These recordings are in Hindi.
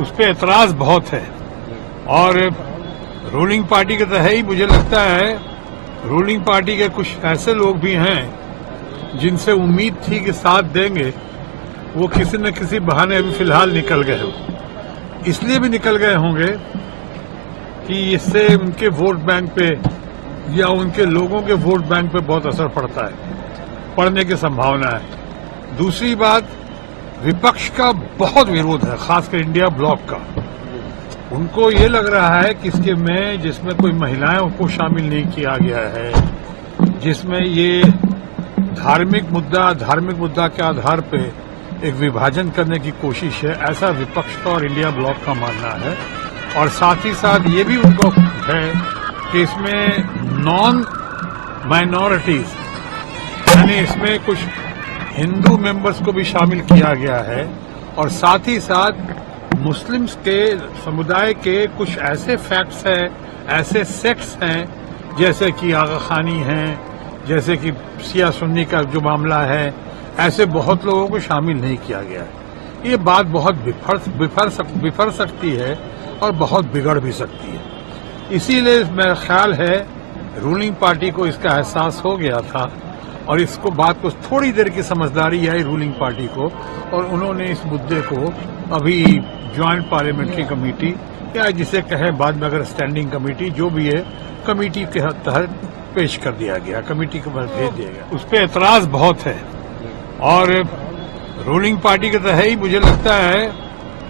उस पर एतराज बहुत है और रूलिंग पार्टी का तो है ही। मुझे लगता है रूलिंग पार्टी के कुछ ऐसे लोग भी हैं जिनसे उम्मीद थी कि साथ देंगे, वो किसी न किसी बहाने अभी फिलहाल निकल गए हो। इसलिए भी निकल गए होंगे कि इससे उनके वोट बैंक पे या उनके लोगों के वोट बैंक पे बहुत असर पड़ता है, पड़ने की संभावना है। दूसरी बात, विपक्ष का बहुत विरोध है, खासकर इंडिया ब्लॉक का। उनको ये लग रहा है कि इसके में जिसमें कोई महिलाओं को शामिल नहीं किया गया है, जिसमें ये धार्मिक मुद्दा के आधार पे एक विभाजन करने की कोशिश है, ऐसा विपक्ष का और इंडिया ब्लॉक का मानना है। और साथ ही साथ ये भी उनको है कि इसमें नॉन माइनॉरिटीज, यानी इसमें कुछ हिंदू मेंबर्स को भी शामिल किया गया है और साथ ही साथ मुस्लिम्स के समुदाय के कुछ ऐसे फैक्ट्स हैं, ऐसे सेक्ट्स हैं, जैसे कि आगा खानी हैं, जैसे कि शिया सुन्नी का जो मामला है, ऐसे बहुत लोगों को शामिल नहीं किया गया है। ये बात बहुत बिफर सकती है और बहुत बिगड़ भी सकती है। इसीलिए मेरा ख्याल है रूलिंग पार्टी को इसका एहसास हो गया था और इसको बात को थोड़ी देर की समझदारी आई रूलिंग पार्टी को, और उन्होंने इस मुद्दे को अभी ज्वाइंट पार्लियामेंट्री कमेटी या जिसे कहें बाद में अगर स्टैंडिंग कमेटी जो भी है, कमेटी के तहत पेश कर दिया गया, कमेटी के पास भेज दिया गया। उस पर एतराज बहुत है और रूलिंग पार्टी का तो है ही। मुझे लगता है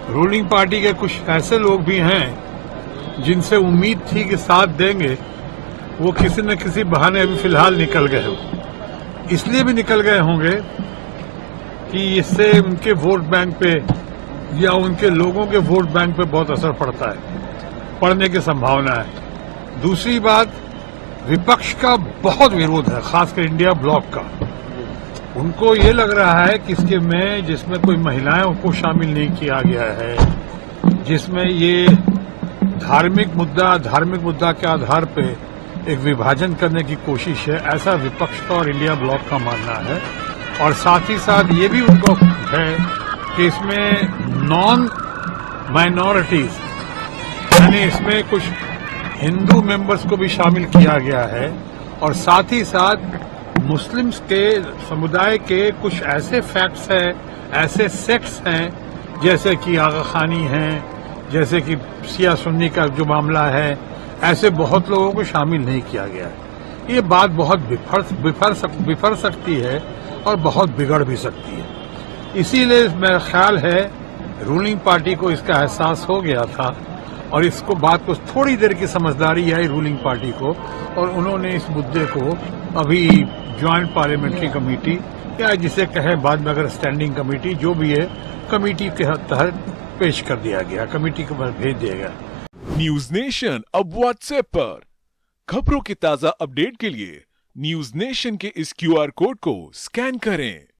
रूलिंग पार्टी के कुछ ऐसे लोग भी हैं जिनसे उम्मीद थी कि साथ देंगे, वो किसी न किसी बहाने अभी फिलहाल निकल गए हो। इसलिए भी निकल गए होंगे कि इससे उनके वोट बैंक पे या उनके लोगों के वोट बैंक पे बहुत असर पड़ता है, पड़ने की संभावना है। दूसरी बात, विपक्ष का बहुत विरोध है, खासकर इंडिया ब्लॉक का। उनको ये लग रहा है कि इसके में जिसमें कोई महिलाओं को शामिल नहीं किया गया है, जिसमें ये धार्मिक मुद्दा के आधार पे एक विभाजन करने की कोशिश है, ऐसा विपक्ष का और इंडिया ब्लॉक का मानना है। और साथ ही साथ ये भी उनको है कि इसमें नॉन माइनॉरिटीज, यानी इसमें कुछ हिंदू मेंबर्स को भी शामिल किया गया है और साथ ही साथ मुस्लिम्स के समुदाय के कुछ ऐसे फैक्ट्स हैं, ऐसे सेक्ट्स हैं, जैसे कि आगा खानी हैं, जैसे कि शिया सुन्नी का जो मामला है, ऐसे बहुत लोगों को शामिल नहीं किया गया है। ये बात बहुत बिफर सकती है और बहुत बिगड़ भी सकती है। इसीलिए मेरा ख्याल है रूलिंग पार्टी को इसका एहसास हो गया था और इसको बात को थोड़ी देर की समझदारी आई रूलिंग पार्टी को, और उन्होंने इस मुद्दे को अभी ज्वाइंट पार्लियामेंट्री कमेटी या जिसे कहें बाद में अगर स्टैंडिंग कमेटी जो भी है, कमेटी के तहत पेश कर दिया गया, कमेटी के पास भेज दिया गया। न्यूज नेशन अब व्हाट्सएप पर खबरों के ताजा अपडेट के लिए न्यूज नेशन के इस QR कोड को स्कैन करें।